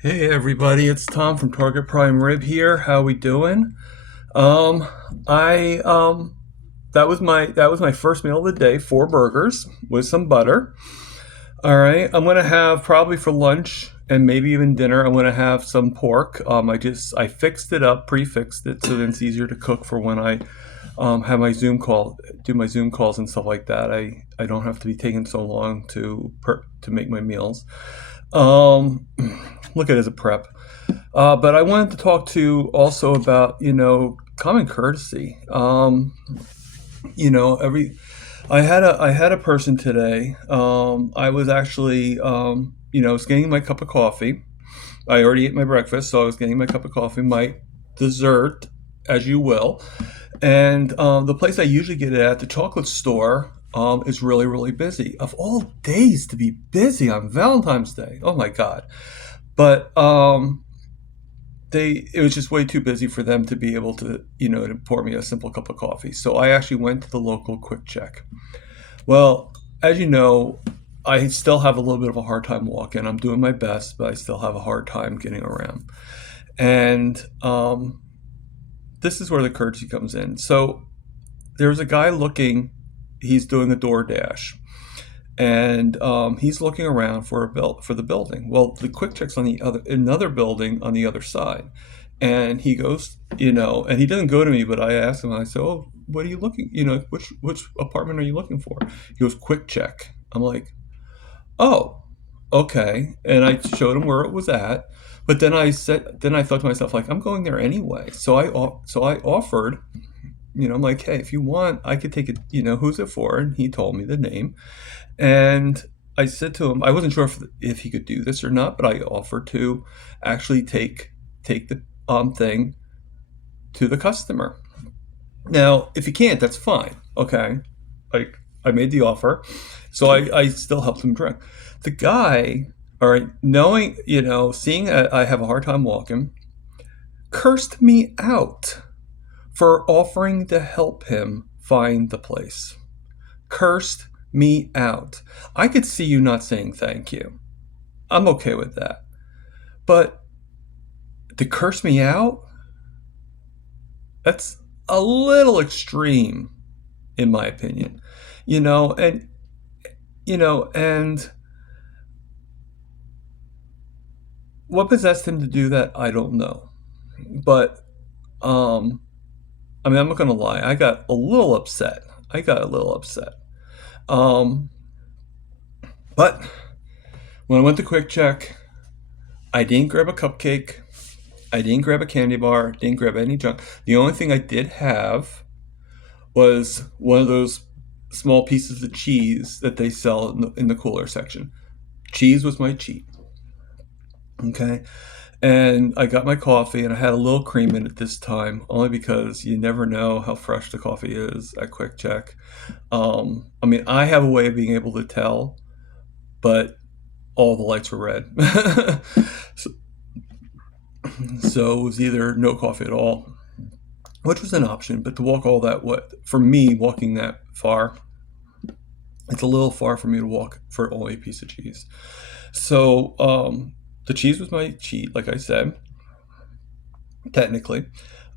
Hey everybody, it's Tom from Target Prime Rib here. How we doing? Um, I that was my first meal of the day, 4 burgers with some butter. All right, I'm gonna have probably for lunch and maybe even dinner. I'm gonna have some pork. I fixed it up, pre-fixed it, so then it's easier to cook for when I have my do my Zoom calls and stuff like that. I don't have to be taking so long to make my meals. Um, Look at it as a prep. But I wanted to talk to also about common courtesy. Every I had a person today. I was actually was getting my cup of coffee. I already ate my breakfast, so I was getting my cup of coffee, my dessert, as you will. And the place I usually get it at, the chocolate store, is really, really busy. Of all days to be busy on Valentine's Day. Oh my God. But it was just way too busy for them to be able to pour me a simple cup of coffee. So I actually went to the local Quick Check. Well, as you know, I still have a little bit of a hard time walking. I'm doing my best, but I still have a hard time getting around. And this is where the courtesy comes in. So there's a guy looking. He's doing a DoorDash, and he's looking around for the building. Well, the Quick Check's on the other another building on the other side, and he goes, and he doesn't go to me, but I asked him. I said, "Oh, what are you looking? Which apartment are you looking for?" He goes, "Quick Check." I'm like, "Oh, okay," and I showed him where it was at. But then I thought to myself, like, I'm going there anyway. So I offered. I'm like, hey, if you want, I could take it. Who's it for? And he told me the name. And I said to him, I wasn't sure if he could do this or not, but I offered to actually take the thing to the customer. Now, if you can't, that's fine. Okay, like I made the offer, so I still helped him drink. The guy, all right, knowing seeing that I have a hard time walking, cursed me out for offering to help him find the place. Cursed me out. I could see you not saying thank you. I'm okay with that. But to curse me out, that's a little extreme, in my opinion. You know, and and what possessed him to do that, I don't know. But um I mean, I'm not gonna lie, I got a little upset. I got a little upset. Um but when I went to Quick Check, I didn't grab a cupcake. I didn't grab a candy bar, didn't grab any junk. The only thing I did have was one of those small pieces of cheese that they sell in the cooler section. Cheese was my cheat. Okay. And I got my coffee and I had a little cream in it this time, only because you never know how fresh the coffee is at Quick Check. I mean, I have a way of being able to tell, but all the lights were red. so, so it was either no coffee at all, which was an option, but to walk all that, for me, walking that far, it's a little far for me to walk for only a piece of cheese. So the cheese was my cheat, like I said, technically.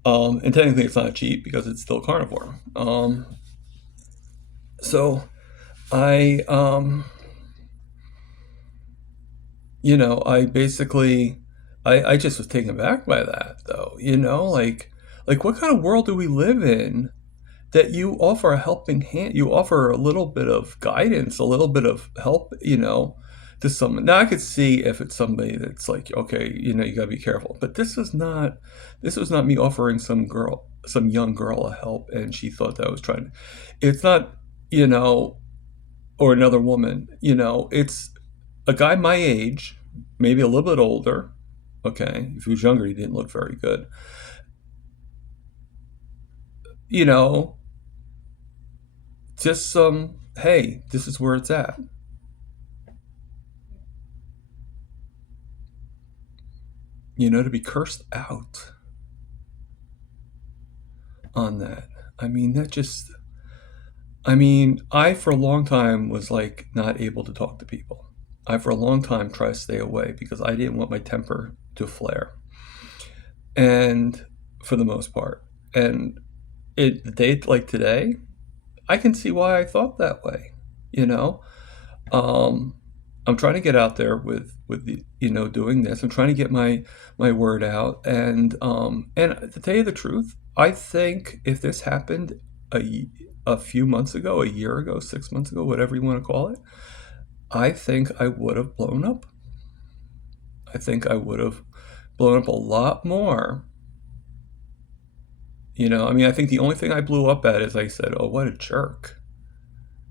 And technically it's not a cheat because it's still carnivore. So I, I basically, I just was taken aback by that, though. Like what kind of world do we live in that you offer a helping hand? You offer a little bit of guidance, a little bit of help, to someone. Now I could see if it's somebody that's like, okay, you gotta be careful. But this was not me offering some young girl a help, and she thought that I was trying. It's not, you know, or another woman. It's a guy my age, maybe a little bit older. Okay, if he was younger, he didn't look very good. You know, just some. Hey, this is where it's at. To be cursed out on that. I mean, that just. I mean, I for a long time was like not able to talk to people. I for a long time tried to stay away because I didn't want my temper to flare. And for the most part, and a day like today, I can see why I thought that way. You know, um, I'm trying to get out there with the, doing this. I'm trying to get my word out, and to tell you the truth, I think if this happened a few months ago, a year ago, 6 months ago, whatever you want to call it, I think I would have blown up. I think I would have blown up a lot more. I mean, I think the only thing I blew up at is I said, "Oh, what a jerk."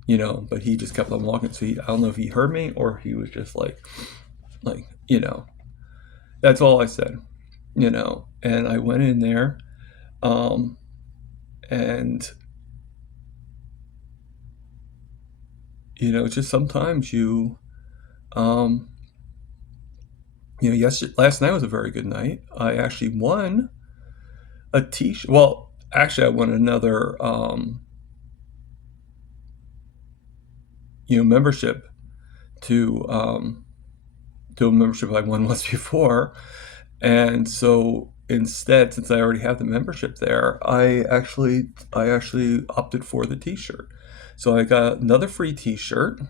But he just kept on walking. So I don't know if he heard me or he was just like, that's all I said, and I went in there, um, and, just sometimes um, last night was a very good night. I actually won a t-shirt. Well, actually, I won another, membership to, to a membership I won once before. And so instead, since I already have the membership there, I actually opted for the T-shirt. So I got another free T-shirt.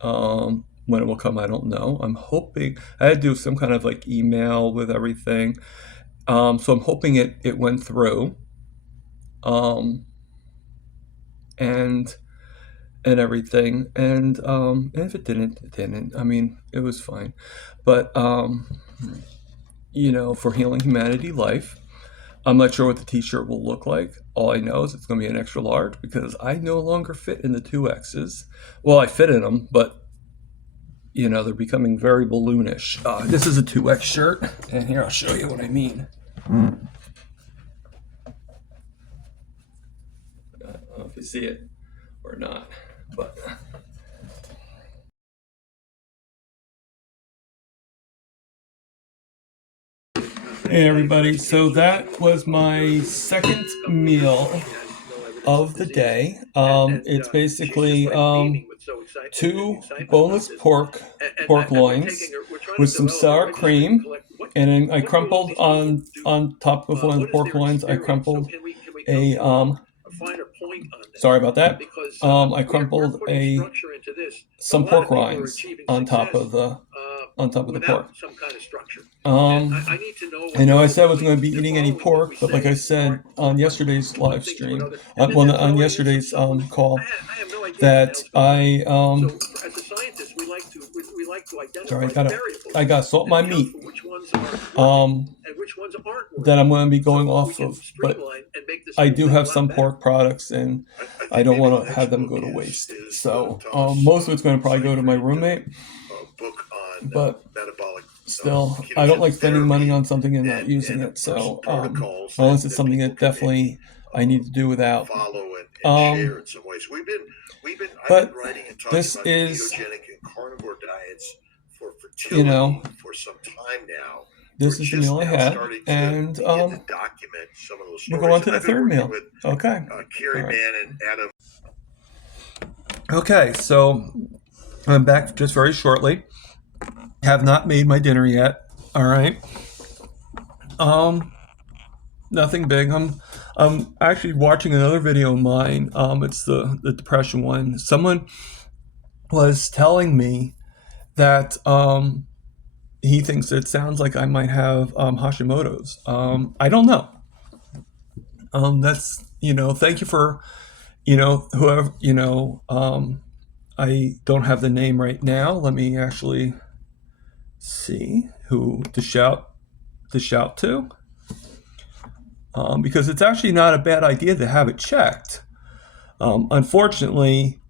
When it will come, I don't know. I'm hoping I had to do some kind of like email with everything. So I'm hoping it went through. Um, and and everything. And if it didn't, it didn't. I mean, it was fine. But for Healing Humanity Life, I'm not sure what the t-shirt will look like. All I know is it's going to be an extra large because I no longer fit in the 2Xs. Well, I fit in them, but they're becoming very balloonish. This is a 2X shirt, and here I'll show you what I mean. I don't know if you see it or not, but hey everybody, so that was my second meal of the day. It's basically two boneless pork loins with some sour cream, and then I crumpled on top of one of the pork loins. I crumpled a sorry about that. I crumpled some pork rinds on top of the pork. I know I said I wasn't going to be eating any pork, but like I said on yesterday's live stream, on yesterday's call, that sorry, I got salt my meat, that I'm going to be going off of, but I do have some pork products, and I don't want to have them go to waste. So most of it's going to probably go to my roommate, but still, I don't like spending money on something and not using it. So unless it's something that definitely I need to do without. But this is, this is the meal I had, and we'll go on to the third meal. Okay. Right. Okay, so I'm back just very shortly. Have not made my dinner yet. All right. Nothing big. I'm actually watching another video of mine. It's the depression one. Someone was telling me that he thinks it sounds like I might have Hashimoto's. I don't know. That's thank you for whoever I don't have the name right now. Let me actually see who to shout to, because it's actually not a bad idea to have it checked. Unfortunately,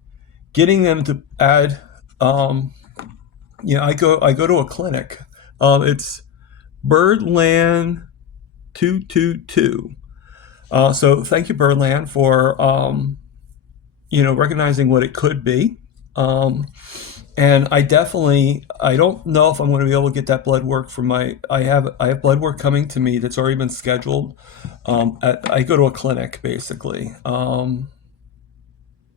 getting them to add, I go to a clinic. It's Birdland 222. So thank you, Birdland, for recognizing what it could be. And I don't know if I'm going to be able to get that blood work from I have blood work coming to me that's already been scheduled. I go to a clinic basically.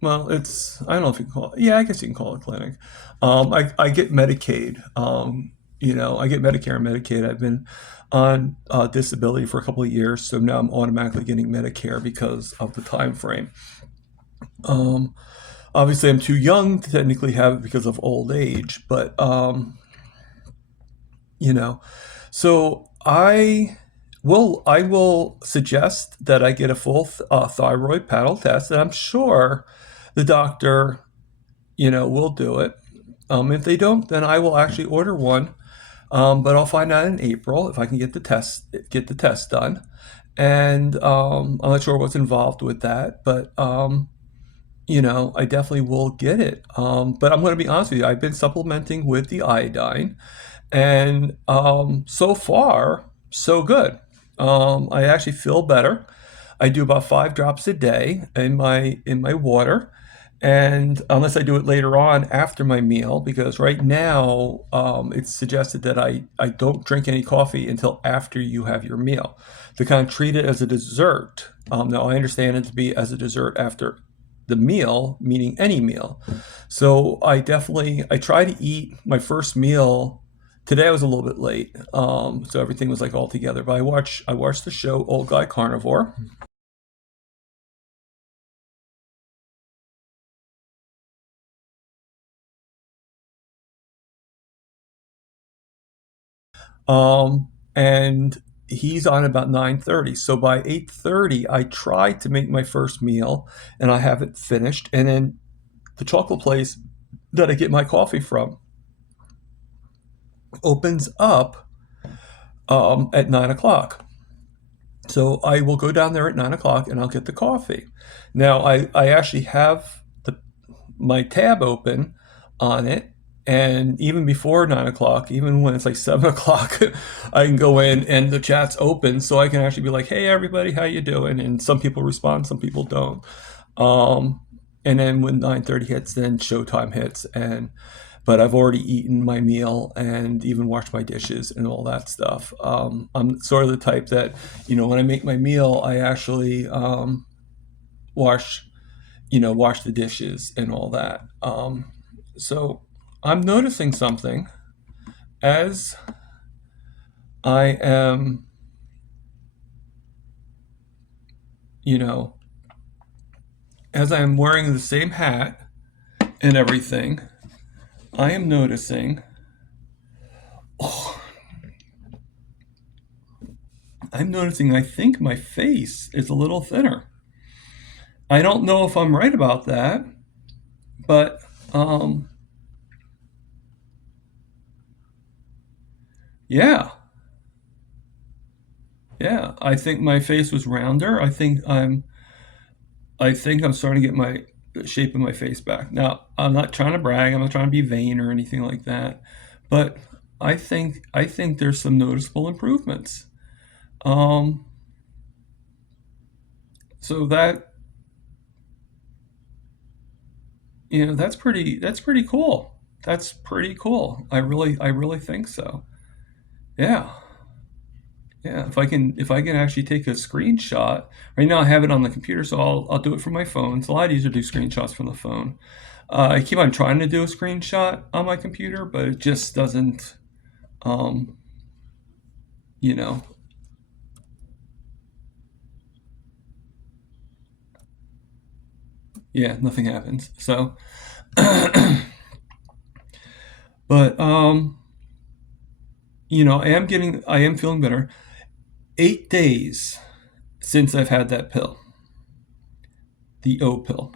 Well, I don't know if you can call it, yeah, I guess you can call it a clinic. I get Medicaid. I get Medicare and Medicaid. I've been on disability for a couple of years, so now I'm automatically getting Medicare because of the time frame. Um, Obviously, I'm too young to technically have it because of old age, but you know, so I will suggest that I get a full thyroid panel test, and I'm sure the doctor will do it. If they don't, then I will actually order one. But I'll find out in April if I can get the test done. And I'm not sure what's involved with that, but I definitely will get it. But I'm going to be honest with you, I've been supplementing with the iodine, and so far, so good. I actually feel better. I do about 5 drops a day in my water, and unless I do it later on after my meal, because right now it's suggested that I don't drink any coffee until after you have your meal, to kind of treat it as a dessert. Now I understand it to be as a dessert after the meal, meaning any meal. So I try to eat my first meal. Today I was a little bit late, so everything was like all together. But I watched the show Old Guy Carnivore. And he's on about 9:30. So by 8:30, I try to make my first meal, and I have it finished. And then the chocolate place that I get my coffee from opens up at 9 o'clock. So I will go down there at 9 o'clock and I'll get the coffee. Now I actually have my tab open on it, and even before 9 o'clock, even when it's like 7 o'clock, I can go in and the chat's open, so I can actually be like, "Hey everybody, how you doing?" And some people respond, some people don't. Um, and then when 9:30 hits, then showtime hits, and but I've already eaten my meal and even washed my dishes and all that stuff. I'm sort of the type that, when I make my meal, I actually wash, wash the dishes and all that. So I'm noticing something as I am, you know, as I am wearing the same hat and everything. I am noticing. Oh, I'm noticing. I think my face is a little thinner. I don't know if I'm right about that, but yeah, yeah. I think my face was rounder. I think I'm starting to get my the shape of my face back. Now, I'm not trying to brag. I'm not trying to be vain or anything like that, but I think there's some noticeable improvements. Um, so that's pretty cool. That's pretty cool. I really think so. Yeah. Yeah, if I can actually take a screenshot. Right now I have it on the computer, so I'll do it from my phone. It's a lot easier to do screenshots from the phone. I keep on trying to do a screenshot on my computer, but it just doesn't. Um, you know, yeah, nothing happens. So, but I am feeling better. 8 days since I've had that pill, the O pill.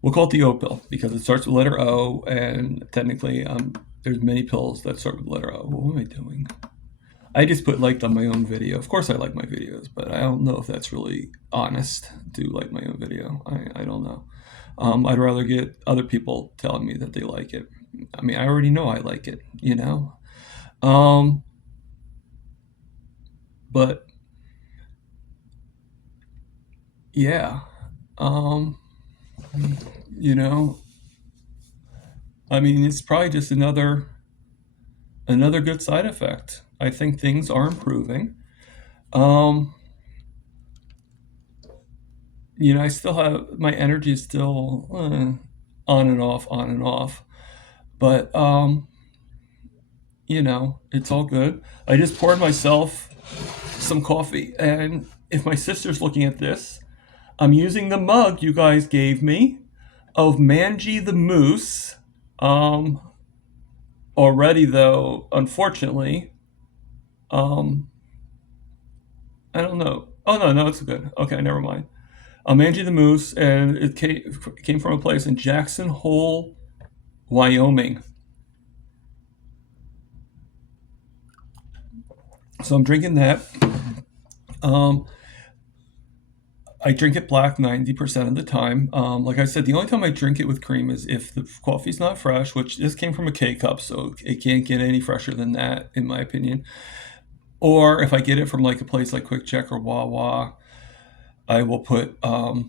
We'll call it the O pill because it starts with letter O, and technically, there's many pills that start with letter O. What am I doing? I just put liked on my own video. Of course, I like my videos, but I don't know if that's really honest to like my own video. I don't know. I'd rather get other people telling me that they like it. I mean, I already know I like it. Um, but yeah, um, you know, I mean, it's probably just another good side effect. I think things are improving. Um, I still have my energy is still on and off, on and off. But it's all good. I just poured myself some coffee, and if my sister's looking at this, I'm using the mug you guys gave me of Manji the Moose. Um, Already though, unfortunately, um, I don't know. Oh no, no, it's good. Okay, never mind. Manji the Moose, and it came from a place in Jackson Hole, Wyoming. So I'm drinking that. Um, I drink it black 90% of the time. Like I said, the only time I drink it with cream is if the coffee's not fresh, which this came from a K cup, so it can't get any fresher than that, in my opinion. Or if I get it from like a place like Quick Check or Wawa, I will put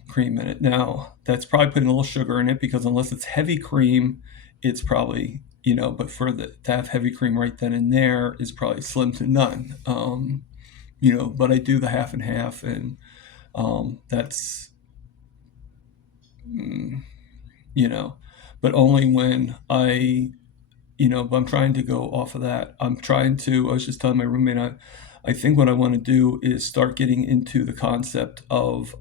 cream in it. Now, that's probably putting a little sugar in it because unless it's heavy cream, it's probably, but to have heavy cream right then and there is probably slim to none. But I do the half and half, and that's mm, you know, but only when but I'm trying to go off of that. I was just telling my roommate, I think what I want to do is start getting into the concept of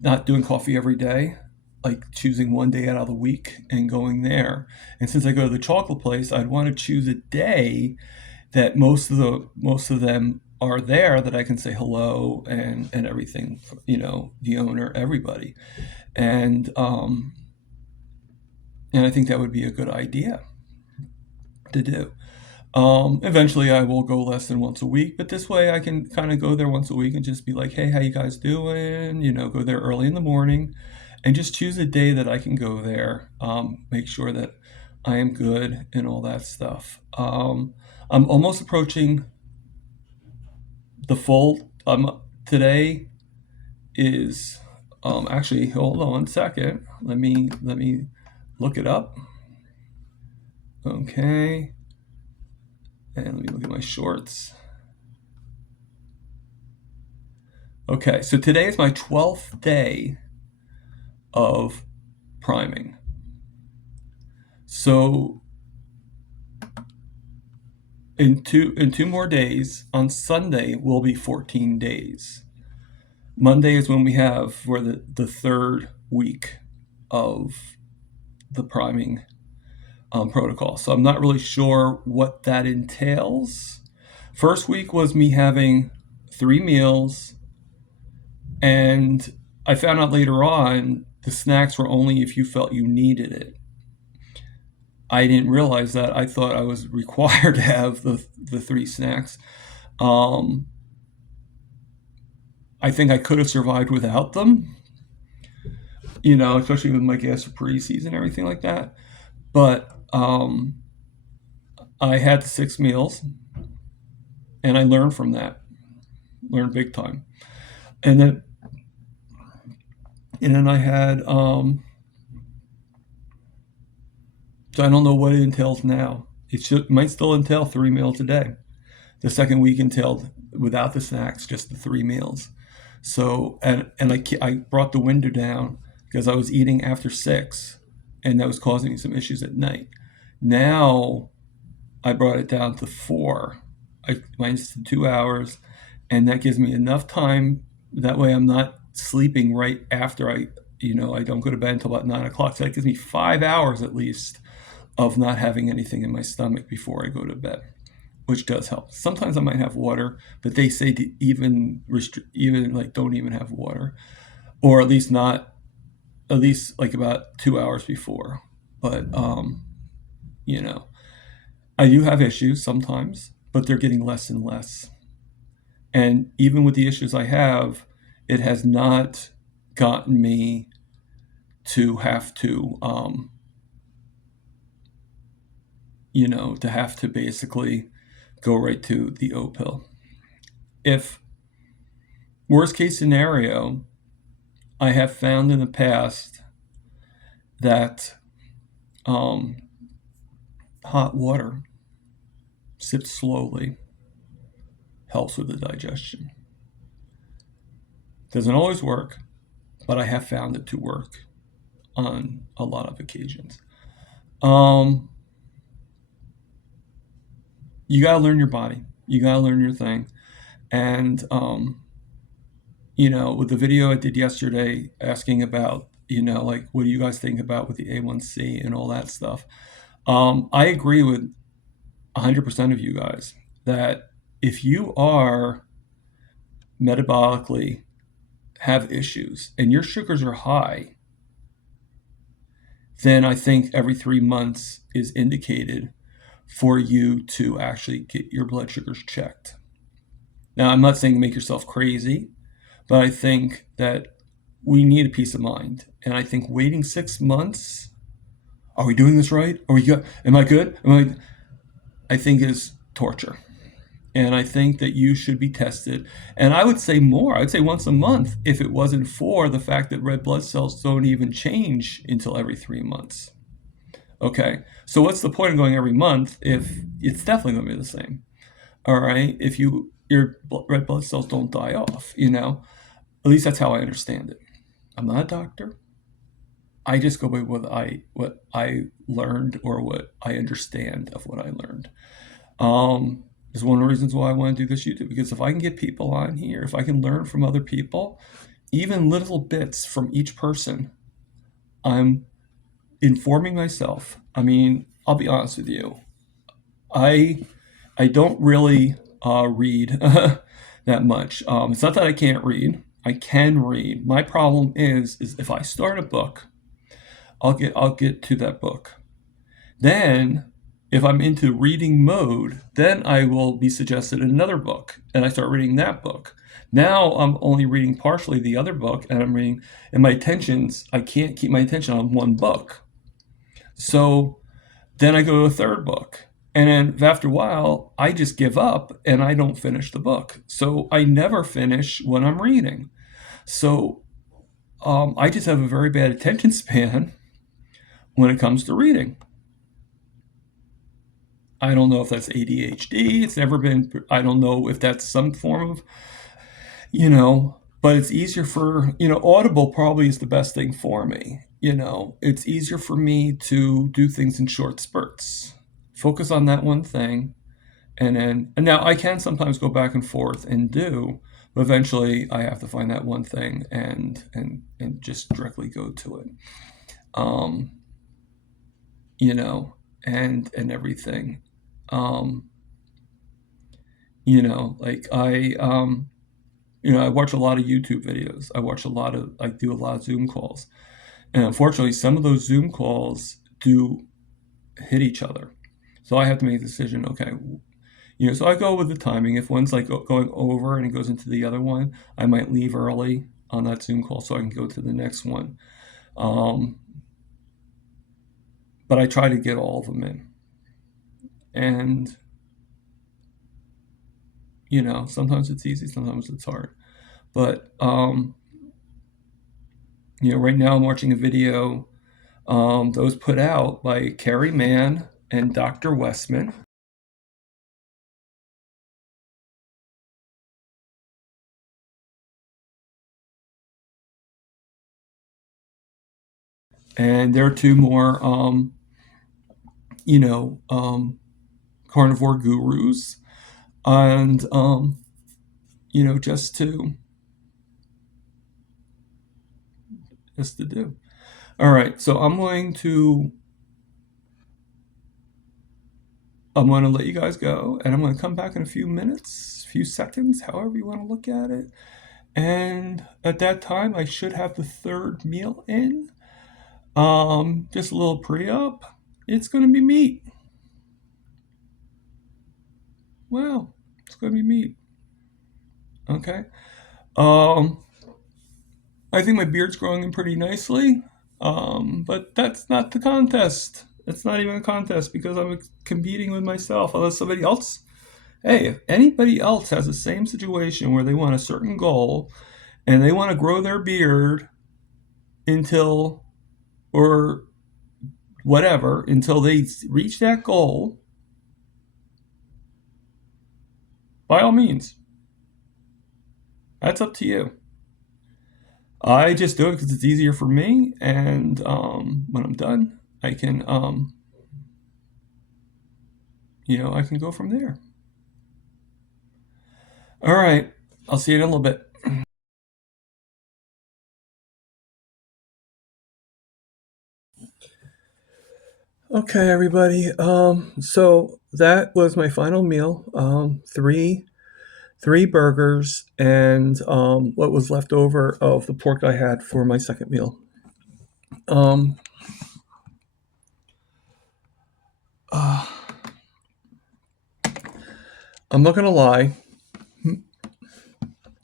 not doing coffee every day, like choosing one day out of the week and going there. And since I go to the chocolate place, I'd want to choose a day that most of them are there that I can say hello and everything, the owner, everybody. And and I think that would be a good idea to do. Eventually, I will go less than once a week, but this way I can kind of go there once a week and just be like, "Hey, how you guys doing?" Go there early in the morning, and just choose a day that I can go there. Make sure that I am good and all that stuff. I'm almost approaching the full. Today is actually, hold on a second. Let me look it up. Okay. And let me look at my shorts. Okay, so today is my 12th day of priming. So in two more days, on Sunday will be 14 days. Monday is when we're the third week of the priming protocol. So I'm not really sure what that entails. First week was me having 3 meals, and I found out later on the snacks were only if you felt you needed it. I didn't realize that. I thought I was required to have the 3 snacks. Um, I think I could have survived without them, especially with my gastroparesis and everything like that. But I had the 6 meals, and I learned from that. Learned big time. And then I had so I don't know what it entails now. Might still entail 3 meals a day. The second week entailed without the snacks, just the 3 meals. So and I brought the window down because I was eating after 6, and that was causing me some issues at night. Now I brought it down to 4. I minus the 2 hours, and that gives me enough time. That way, I'm not sleeping right after I don't go to bed until about 9 o'clock. So that gives me 5 hours at least of not having anything in my stomach before I go to bed, which does help. Sometimes I might have water, but they say to even like don't even have water, or at least not, at least like about 2 hours before. But you know, I do have issues sometimes, but they're getting less and less. And even with the issues I have, it has not gotten me to have to have to basically go right to the O pill. If worst case scenario, I have found in the past that um, hot water sipped slowly helps with the digestion. Doesn't always work, but I have found it to work on a lot of occasions. Um, you gotta learn your body. You gotta learn your thing. And with the video I did yesterday asking about, like what do you guys think about with the A1C and all that stuff? I agree with 100% of you guys that if you are metabolically have issues and your sugars are high, then I think every 3 months is indicated for you to actually get your blood sugars checked. Now, I'm not saying make yourself crazy, but I think that we need a peace of mind. And I think waiting 6 months, are we doing this right? Are we good? Am I good? I think is torture. And I think that you should be tested. And I would say more. I would say once a month if it wasn't for the fact that red blood cells don't even change until every 3 months. Okay, so what's the point of going every month if it's definitely going to be the same? All right, if your red blood cells don't die off, at least that's how I understand it. I'm not a doctor. I just go by what I learned or what I understand of what I learned. Is one of the reasons why I want to do this YouTube, because if I can get people on here, if I can learn from other people, even little bits from each person, I'm informing myself. I mean, I'll be honest with you. I don't really read that much. It's not that I can't read. I can read. My problem is if I start a book, I'll get to that book. Then, if I'm into reading mode, then I will be suggested another book, and I start reading that book. Now I'm only reading partially the other book, and I'm reading, and I can't keep my attention on one book. So then I go to a third book. And then after a while, I just give up and I don't finish the book. So I never finish what I'm reading. So I just have a very bad attention span when it comes to reading. I don't know if that's ADHD. It's never been, I don't know if that's some form of, but it's easier for, Audible probably is the best thing for me. It's easier for me to do things in short spurts, focus on that one thing. And now I can sometimes go back and forth and but eventually I have to find that one thing and just directly go to it. And everything. Like I watch a lot of YouTube videos. I do a lot of Zoom calls. And unfortunately, some of those Zoom calls do hit each other. So I have to make a decision, okay, so I go with the timing. If one's like going over and it goes into the other one, I might leave early on that Zoom call so I can go to the next one. But I try to get all of them in. And, sometimes it's easy, sometimes it's hard. But, right now I'm watching a video that was put out by Carrie Mann and Dr. Westman. And there are two more, carnivore gurus. And, just to do. All right, so I'm going to let you guys go, and I'm going to come back in a few seconds, however you want to look at it. And at that time, I should have the third meal in. Just a little pre-op. It's going to be meat. Wow, it's going to be meat. Okay. I think my beard's growing in pretty nicely. But that's not the contest. It's not even a contest because I'm competing with myself. Unless somebody else, hey, if anybody else has the same situation where they want a certain goal and they want to grow their beard until, or whatever, until they reach that goal, by all means, that's up to you. I just do it because it's easier for me, and when I'm done, I can, I can go from there. All right, I'll see you in a little bit. Okay, everybody. So that was my final meal. Three burgers and what was left over of the pork I had for my second meal. Um, uh, I'm not gonna lie.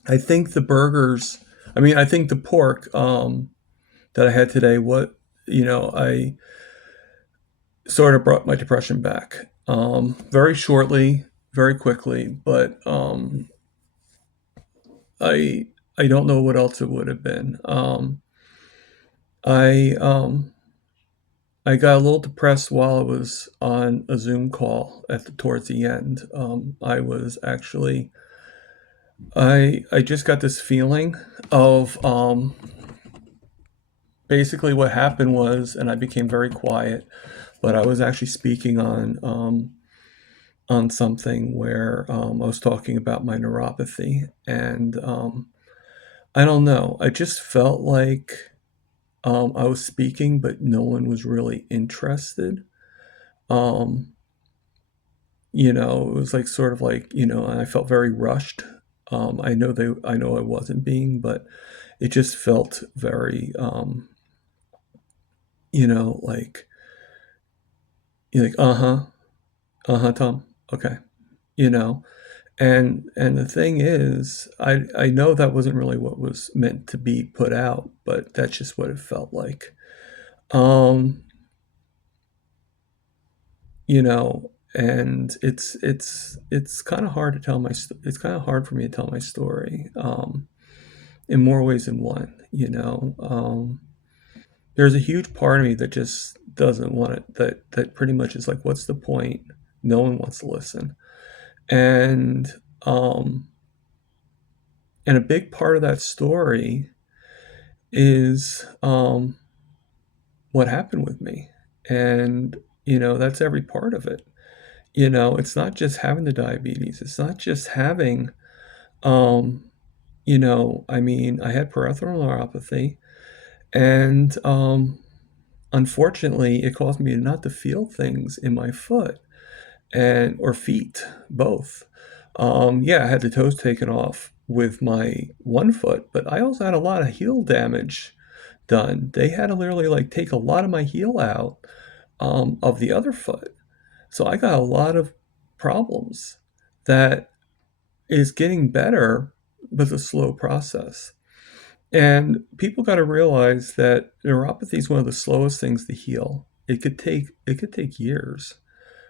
I think the burgers. I think the pork that I had today. I sort of brought my depression back. Very shortly, very quickly, but I I don't know what else it would have been. I I got a little depressed while I was on a Zoom call towards the end. I was actually I just got this feeling of basically what happened was, and I became very quiet, but I was actually speaking on something where I was talking about my neuropathy, and I don't know. I just felt like I was speaking, but no one was really interested. Um, it was like sort of like, and I felt very rushed. I know I wasn't being, but it just felt very, like, you're like, Tom, okay, you know. And the thing is, I know that wasn't really what was meant to be put out, but that's just what it felt like. Um, and it's kind of hard to tell it's kind of hard for me to tell my story. In more ways than one. There's a huge part of me that just doesn't want it. That pretty much is like, what's the point? No one wants to listen, and um, and a big part of that story is what happened with me, and that's every part of it. It's not just having the diabetes. It's not just having um, I had peripheral neuropathy, and unfortunately, it caused me not to feel things in my foot and or feet, both. Yeah, I had the toes taken off with my one foot, but I also had a lot of heel damage done. They had to literally like take a lot of my heel out of the other foot. So I got a lot of problems that is getting better, but it's a slow process. And people got to realize that neuropathy is one of the slowest things to heal. It could take years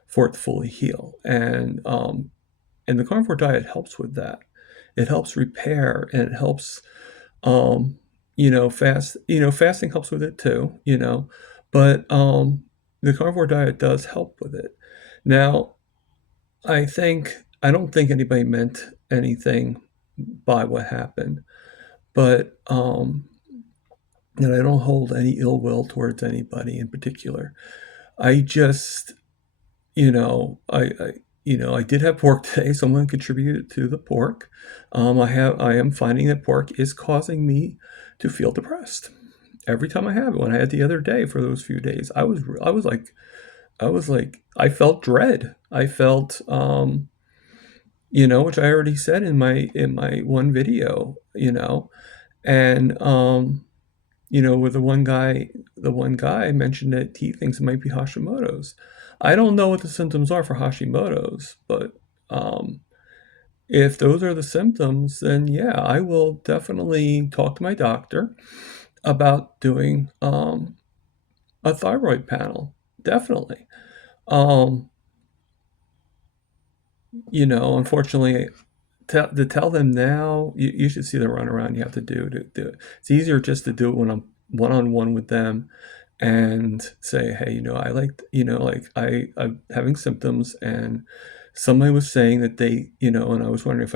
for it to fully heal, and the carnivore diet helps with that. It helps repair, and it helps fasting helps with it too. But the carnivore diet does help with it. Now, I don't think anybody meant anything by what happened, but and I don't hold any ill will towards anybody in particular. I just, I did have pork today, so I'm going to contribute to the pork. I am finding that pork is causing me to feel depressed every time I have it. When I had the other day for those few days, I felt dread. I felt, which I already said in my one video, and with the one guy mentioned that he thinks it might be Hashimoto's. I don't know what the symptoms are for Hashimoto's, but um, if those are the symptoms, then yeah, I will definitely talk to my doctor about doing a thyroid panel. Definitely. Um, Unfortunately, to tell them now, you should see the runaround you have to do it. It's easier just to do it when I'm one on one with them and say, hey, I like, like I'm having symptoms, and somebody was saying that and I was wondering if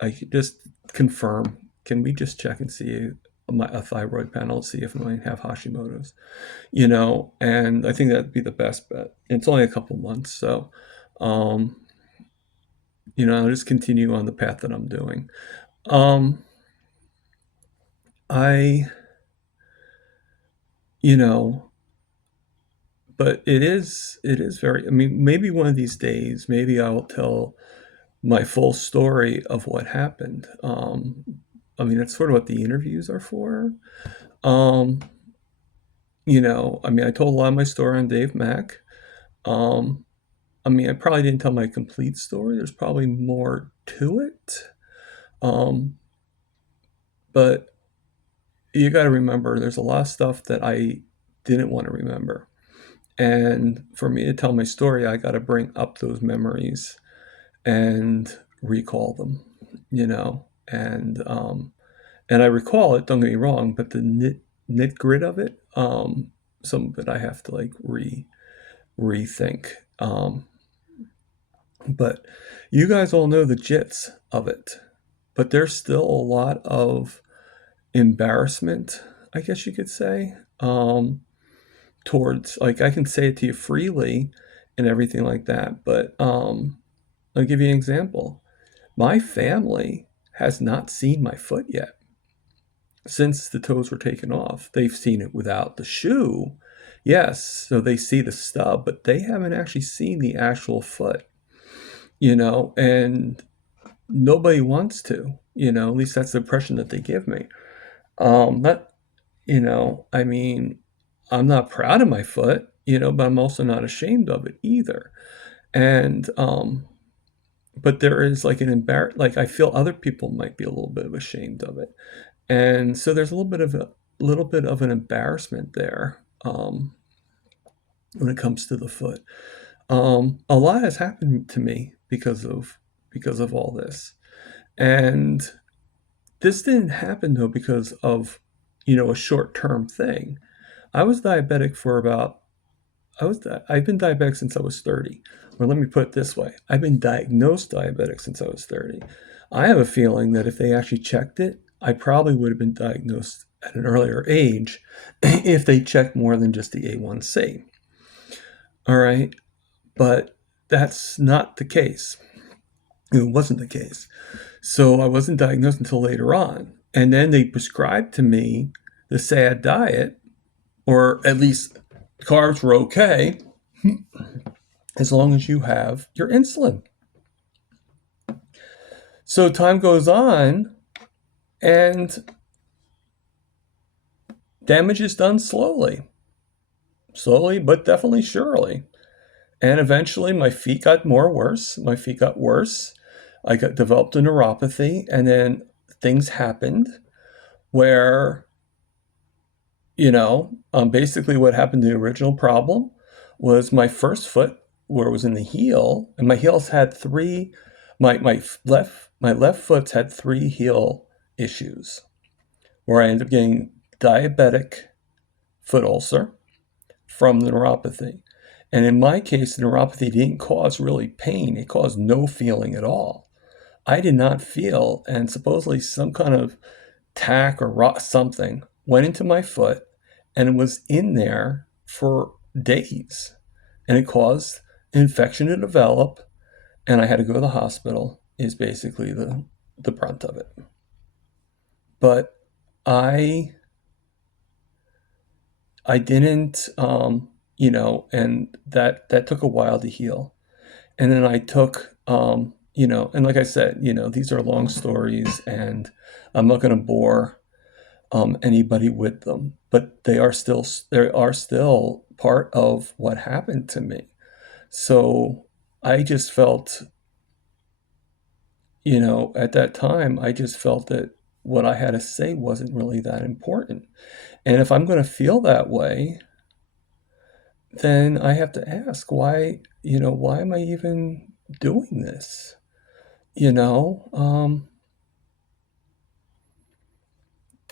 I could just confirm. Can we just check and see? a thyroid panel to see if I might have Hashimoto's, and I think that'd be the best bet. It's only a couple months, so, um, I'll just continue on the path that I'm doing. Um, I, you know, but it is very, I mean, maybe one of these days, maybe I'll tell my full story of what happened. I mean, that's sort of what the interviews are for. Um, I mean, I told a lot of my story on Dave Mack. Um, I mean, I probably didn't tell my complete story. There's probably more to it. Um, but you got to remember, there's a lot of stuff that I didn't want to remember. And for me to tell my story, I got to bring up those memories and recall them, you know. And I recall it. Don't get me wrong, but the nit grit of it, some of it I have to like rethink. But you guys all know the jits of it, but there's still a lot of embarrassment, I guess you could say, towards, like, I can say it to you freely and everything like that, but I'll give you an example. My family has not seen my foot yet since the toes were taken off. They've seen it without the shoe, yes, so they see the stub, but they haven't actually seen the actual foot, and nobody wants to, at least that's the impression that they give me. That, I mean, I'm not proud of my foot, but I'm also not ashamed of it either. And, but there is like like I feel other people might be a little bit of ashamed of it. And so there's a little bit of an embarrassment there, when it comes to the foot. A lot has happened to me because of all this. And this didn't happen though because of, a short-term thing. I was diabetic for about I've been diabetic since I was 30. Or let me put it this way. I've been diagnosed diabetic since I was 30. I have a feeling that if they actually checked it, I probably would have been diagnosed at an earlier age if they checked more than just the A1C. All right. But that's not the case. It wasn't the case. So I wasn't diagnosed until later on. And then they prescribed to me the SAD diet, or at least carbs were okay as long as you have your insulin. So time goes on and damage is done slowly. Slowly, but definitely surely. And eventually my feet got worse. My feet got worse. I developed a neuropathy, and then things happened where, basically what happened to the original problem was my first foot, where it was in the heel, and my heels had my left foot's had three heel issues, where I ended up getting diabetic foot ulcer from the neuropathy. And in my case, the neuropathy didn't cause really pain. It caused no feeling at all. I did not feel, and supposedly some kind of tack or something went into my foot, and it was in there for days. And it caused an infection to develop, and I had to go to the hospital, is basically the brunt of it. But I didn't, and that took a while to heal. And then I took, and like I said, these are long stories, and I'm not going to bore anybody with them, but they are still part of what happened to me. So I just felt, at that time, I just felt that what I had to say wasn't really that important. And if I'm going to feel that way, then I have to ask why am I even doing this?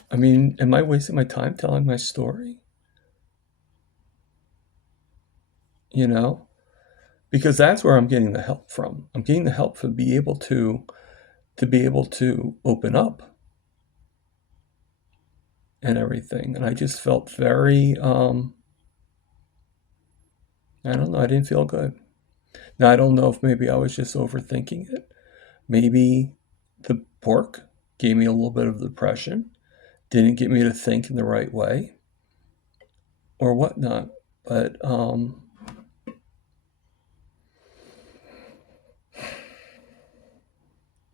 I mean, am I wasting my time telling my story? Because that's where I'm getting the help from. I'm getting the help to be able to open up. and everything. And I just felt very, I don't know, I didn't feel good. Now, I don't know if maybe I was just overthinking it. Maybe the pork gave me a little bit of depression, didn't get me to think in the right way, or whatnot. But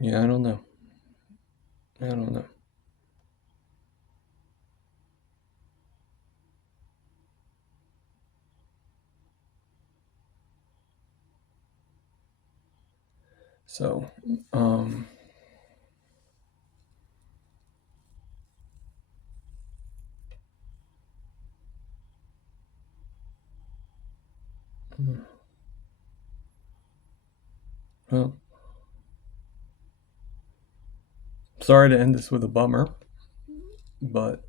yeah, I don't know. I don't know. So, um, well, sorry to end this with a bummer, but